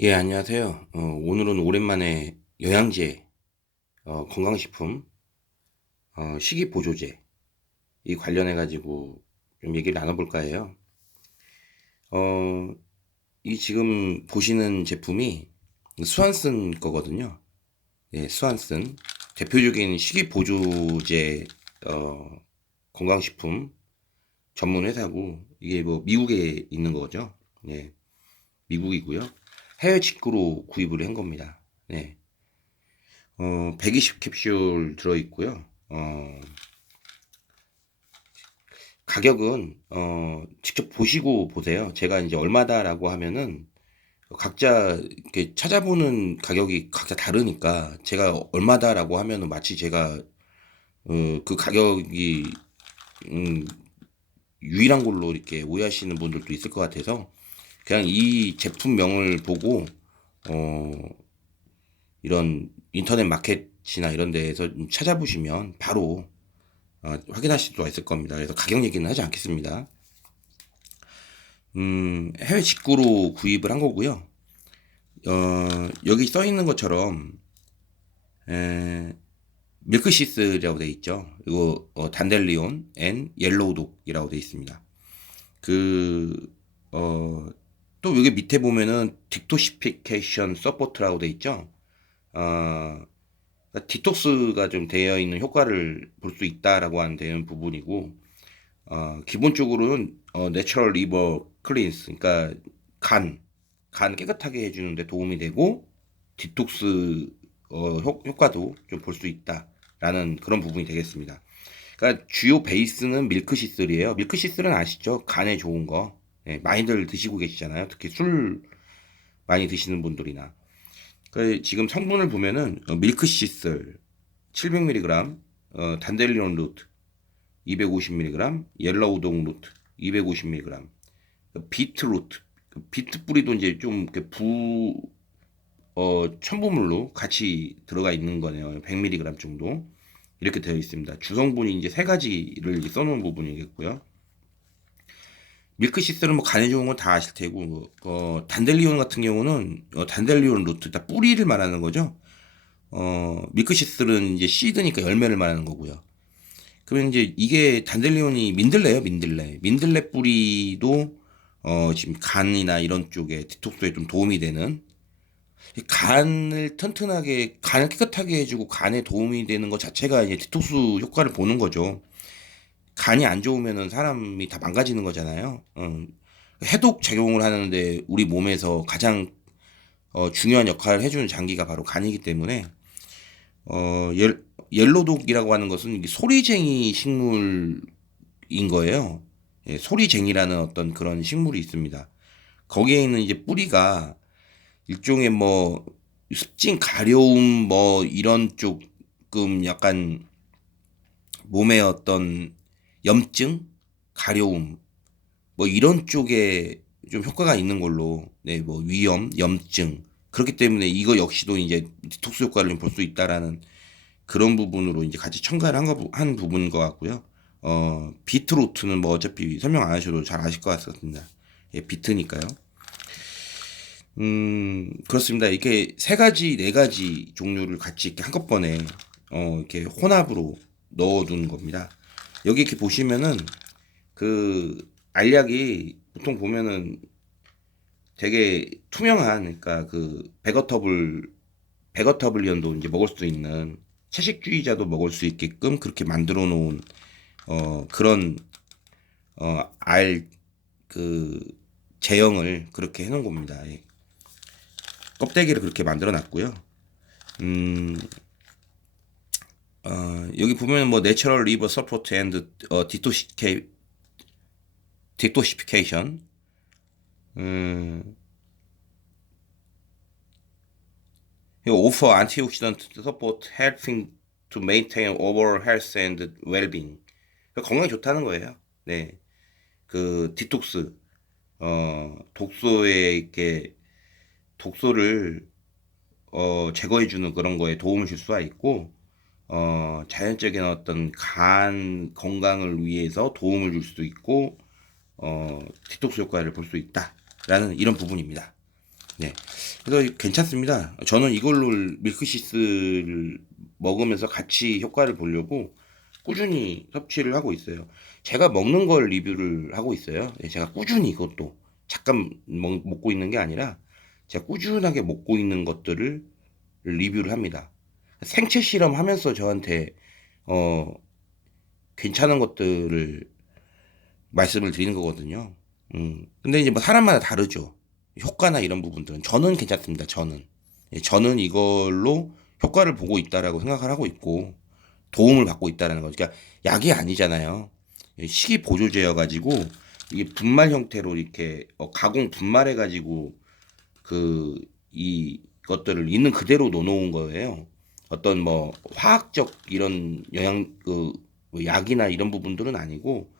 예, 안녕하세요. 어, 오늘은 오랜만에 영양제, 어, 건강식품, 어, 식이보조제, 이 관련해가지고 좀 얘기를 나눠볼까 해요. 어, 이 지금 보시는 제품이 스완슨 거거든요. 예, 스완슨. 대표적인 식이보조제, 어, 건강식품 전문 회사고, 이게 뭐 미국에 있는 거죠. 예, 미국이고요. 해외 직구로 구입을 한 겁니다. 네. 어, 120 캡슐 들어있고요. 어, 가격은, 어, 직접 보시고 보세요. 제가 이제 얼마다라고 하면은, 각자 이렇게 찾아보는 가격이 각자 다르니까, 제가 얼마다라고 하면은 마치 제가, 어, 그 가격이, 음, 유일한 걸로 이렇게 오해하시는 분들도 있을 것 같아서, 그냥 이 제품명을 보고 어 이런 인터넷 마켓이나 이런 데에서 좀 찾아보시면 바로 어, 확인하실 수가 있을 겁니다. 그래서 가격 얘기는 하지 않겠습니다. 음, 해외 직구로 구입을 한 거고요. 어, 여기 써 있는 것처럼 에, 밀크시스라고 돼 있죠. 이거 어, 단델리온 앤 옐로우독이라고 돼 있습니다. 그 어, 또 여기 밑에 보면은 딕토시피케이션 서포트라고 돼 있죠. 어, 디톡스가 좀 되어 있는 효과를 볼 수 있다라고 하는 부분이고 어, 기본적으로는 어, 내추럴 리버 클린스 그러니까 간, 간 깨끗하게 해주는데 도움이 되고 디톡스 어, 효, 효과도 좀 볼 수 있다라는 그런 부분이 되겠습니다. 그러니까 주요 베이스는 밀크시슬이에요. 밀크시슬은 아시죠? 간에 좋은 거. 예, 많이들 드시고 계시잖아요. 특히 술 많이 드시는 분들이나. 그 지금 성분을 보면은 어, 밀크 시슬 700mg, 어, 단델리온 루트 250mg, 옐로우동 루트 250mg, 비트 루트, 비트 뿌리도 이제 좀 이렇게 부 어, 첨부물로 같이 들어가 있는 거네요. 100mg 정도 이렇게 되어 있습니다. 주성분이 이제 세 가지를 써놓은 부분이겠고요. 밀크 시스는 뭐 간에 좋은 건 다 아실 테고 뭐, 어, 단델리온 같은 경우는 어, 단델리온 루트 다 뿌리를 말하는 거죠. 어, 밀크 시스는 이제 씨드니까 열매를 말하는 거고요. 그러면 이제 이게 단델리온이 민들레요, 민들레. 민들레 뿌리도 어, 지금 간이나 이런 쪽에 디톡스에 좀 도움이 되는 간을 튼튼하게 간을 깨끗하게 해주고 간에 도움이 되는 것 자체가 이제 디톡스 효과를 보는 거죠. 간이 안 좋으면은 사람이 다 망가지는 거잖아요. 음, 해독 작용을 하는데 우리 몸에서 가장 어, 중요한 역할을 해주는 장기가 바로 간이기 때문에 어, 옐, 옐로독이라고 하는 것은 소리쟁이 식물인 거예요. 예, 소리쟁이라는 어떤 그런 식물이 있습니다. 거기에 있는 이제 뿌리가 일종의 뭐 습진 가려움 뭐 이런 조금 약간 몸의 어떤 염증, 가려움, 뭐 이런 쪽에 좀 효과가 있는 걸로, 네, 뭐 위염, 염증. 그렇기 때문에 이거 역시도 이제 디톡스 효과를 좀 볼 수 있다라는 그런 부분으로 이제 같이 첨가를 한, 거, 한 부분인 것 같고요. 어, 비트로트는 뭐 어차피 설명 안 하셔도 잘 아실 것 같습니다. 예, 비트니까요. 음, 그렇습니다. 이렇게 세 가지, 네 가지 종류를 같이 이렇게 한꺼번에, 어, 이렇게 혼합으로 넣어둔 겁니다. 여기 이렇게 보시면은 그 알약이 보통 보면은 되게 투명한 그러니까 그 베거터블 베거터블리언도 이제 먹을 수 있는 채식주의자도 먹을 수 있게끔 그렇게 만들어 놓은 어 그런 어알 그 제형을 그렇게 해 놓은 겁니다. 예. 껍데기를 그렇게 만들어 놨고요. 음 어, 여기 보면 뭐 내추럴 리버 서포트 앤드 어, 디토시케 디토시피케이션. 음, offer antioxidant support helping to maintain overall health and well-being 건강 좋다는 거예요. 네, 그 디톡스 어 독소에 이렇게 독소를 어 제거해 주는 그런 거에 도움을 줄 수가 있고 어, 자연적인 어떤 간 건강을 위해서 도움을 줄 수도 있고 어, 디톡스 효과를 볼 수 있다라는 이런 부분입니다. 네. 그래서 괜찮습니다. 저는 이걸로 밀크시스를 먹으면서 같이 효과를 보려고 꾸준히 섭취를 하고 있어요. 제가 먹는 걸 리뷰를 하고 있어요. 네, 제가 꾸준히 이것도 잠깐 먹, 먹고 있는 게 아니라 제가 꾸준하게 먹고 있는 것들을 리뷰를 합니다. 생체 실험하면서 저한테 어 괜찮은 것들을 말씀을 드리는 거거든요. 음. 근데 이제 뭐 사람마다 다르죠. 효과나 이런 부분들은 저는 괜찮습니다. 저는 예, 저는 이걸로 효과를 보고 있다라고 생각을 하고 있고 도움을 받고 있다라는 거죠. 그러니까 약이 아니잖아요. 예, 식이 보조제여 가지고 이게 분말 형태로 이렇게 어, 가공 분말해 가지고 그 이것들을 있는 그대로 넣어놓은 거예요. 어떤 뭐 화학적 이런 영양 그뭐 약이나 이런 부분들은 아니고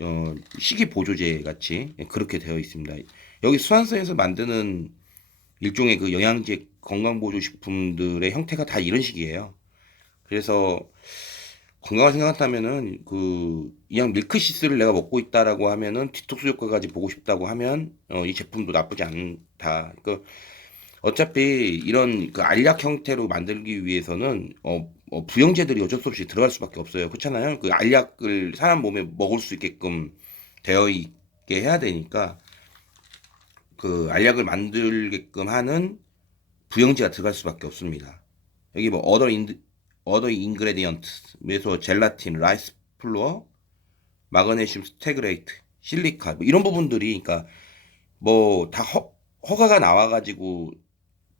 어, 식이 보조제 같이 그렇게 되어 있습니다. 여기 수완서에서 만드는 일종의 그 영양제 건강보조식품들의 형태가 다 이런 식이에요. 그래서 건강을 생각한다면은 그 이왕 밀크시스를 내가 먹고 있다라고 하면은 디톡스 효과까지 보고 싶다고 하면 어, 이 제품도 나쁘지 않다. 그 어차피 이런 그 알약 형태로 만들기 위해서는 어, 어, 부영제들이 어쩔 수 없이 들어갈 수밖에 없어요. 그렇잖아요. 그 알약을 사람 몸에 먹을 수 있게끔 되어 있게 해야 되니까 그 알약을 만들게끔 하는 부영제가 들어갈 수밖에 없습니다. 여기 뭐 other in other ingredient 그래서 젤라틴, 라이스 플로어, 마그네슘 스테그레이트, 실리카 뭐 이런 부분들이 그러니까 뭐 다 허가가 나와 가지고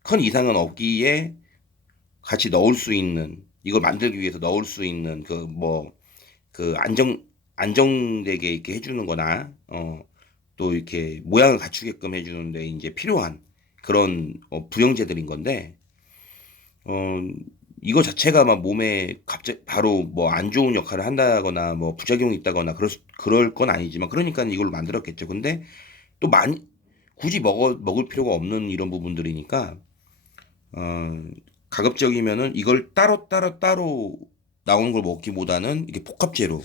큰 이상은 없기에 같이 넣을 수 있는 이걸 만들기 위해서 넣을 수 있는 그 뭐 그 안정 안정되게 이렇게 해주는 거나 어 또 이렇게 모양을 갖추게끔 해주는데 이제 필요한 그런 어 부영제들인 건데 어 이거 자체가 막 몸에 갑자기 바로 뭐 안 좋은 역할을 한다거나 뭐 부작용이 있다거나 그럴 수, 그럴 건 아니지만 그러니까 이걸로 만들었겠죠. 근데 또 많이 굳이 먹어 먹을 필요가 없는 이런 부분들이니까 어 가급적이면은 이걸 따로 따로 따로 나오는 걸 먹기보다는 이게 복합제로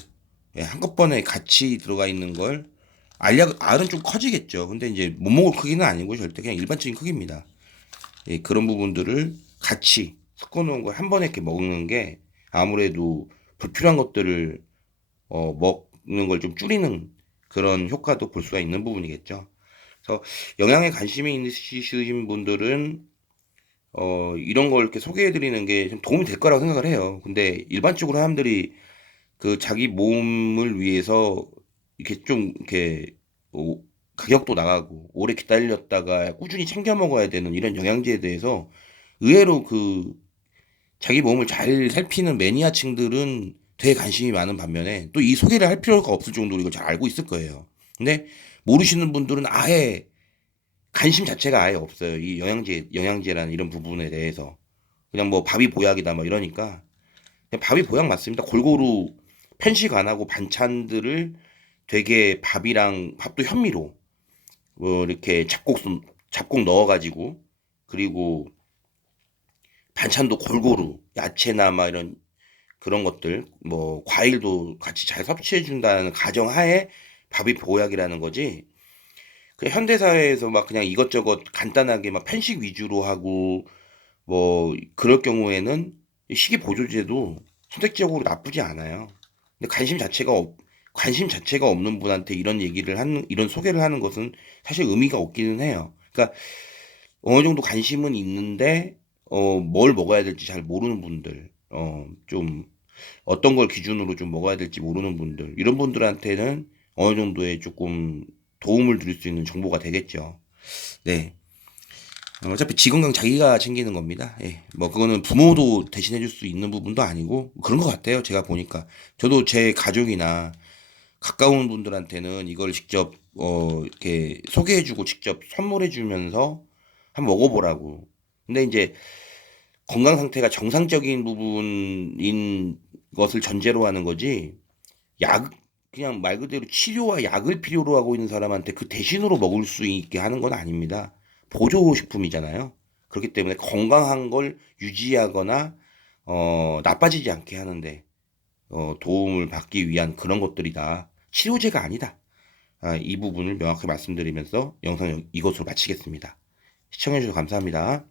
예, 한꺼번에 같이 들어가 있는 걸 알약 알은 좀 커지겠죠. 근데 이제 못 먹을 크기는 아니고 절대 그냥 일반적인 크기입니다. 예, 그런 부분들을 같이 섞어 놓은 걸 한 번에 이렇게 먹는 게 아무래도 불필요한 것들을 어, 먹는 걸 좀 줄이는 그런 효과도 볼 수가 있는 부분이겠죠. 그래서 영양에 관심이 있으신 분들은 어, 이런 걸 이렇게 소개해 드리는 게 좀 도움이 될 거라고 생각을 해요. 근데 일반적으로 사람들이 그 자기 몸을 위해서 이렇게 좀 이렇게 오, 가격도 나가고 오래 기다렸다가 꾸준히 챙겨 먹어야 되는 이런 영양제에 대해서 의외로 그 자기 몸을 잘 살피는 매니아층들은 되게 관심이 많은 반면에 또 이 소개를 할 필요가 없을 정도로 이걸 잘 알고 있을 거예요. 근데 모르시는 분들은 아예 관심 자체가 아예 없어요. 이 영양제, 영양제라는 이런 부분에 대해서. 그냥 뭐 밥이 보약이다 뭐 이러니까. 밥이 보약 맞습니다. 골고루 편식 안 하고 반찬들을 되게 밥이랑 밥도 현미로 뭐 이렇게 잡곡 잡곡 넣어가지고 그리고 반찬도 골고루 야채나 막 이런 그런 것들 뭐 과일도 같이 잘 섭취해 준다는 가정하에 밥이 보약이라는 거지 그 현대 사회에서 막 그냥 이것저것 간단하게 막 편식 위주로 하고 뭐 그럴 경우에는 식이 보조제도 선택적으로 나쁘지 않아요. 근데 관심 자체가 없, 관심 자체가 없는 분한테 이런 얘기를 하는 이런 소개를 하는 것은 사실 의미가 없기는 해요. 그러니까 어느 정도 관심은 있는데 어 뭘 먹어야 될지 잘 모르는 분들 어 좀 어떤 걸 기준으로 좀 먹어야 될지 모르는 분들 이런 분들한테는 어느 정도의 조금 도움을 드릴 수 있는 정보가 되겠죠. 네. 어차피 지 건강 자기가 챙기는 겁니다. 예. 뭐 그거는 부모도 대신해 줄 수 있는 부분도 아니고 그런 것 같아요. 제가 보니까 저도 제 가족이나 가까운 분들한테는 이걸 직접 어 이렇게 소개해 주고 직접 선물해 주면서 한번 먹어보라고. 근데 이제 건강 상태가 정상적인 부분인 것을 전제로 하는 거지 약 그냥 말 그대로 치료와 약을 필요로 하고 있는 사람한테 그 대신으로 먹을 수 있게 하는 건 아닙니다. 보조식품이잖아요. 그렇기 때문에 건강한 걸 유지하거나 어, 나빠지지 않게 하는데 어, 도움을 받기 위한 그런 것들이다. 치료제가 아니다. 아, 이 부분을 명확히 말씀드리면서 영상 이것으로 마치겠습니다. 시청해주셔서 감사합니다.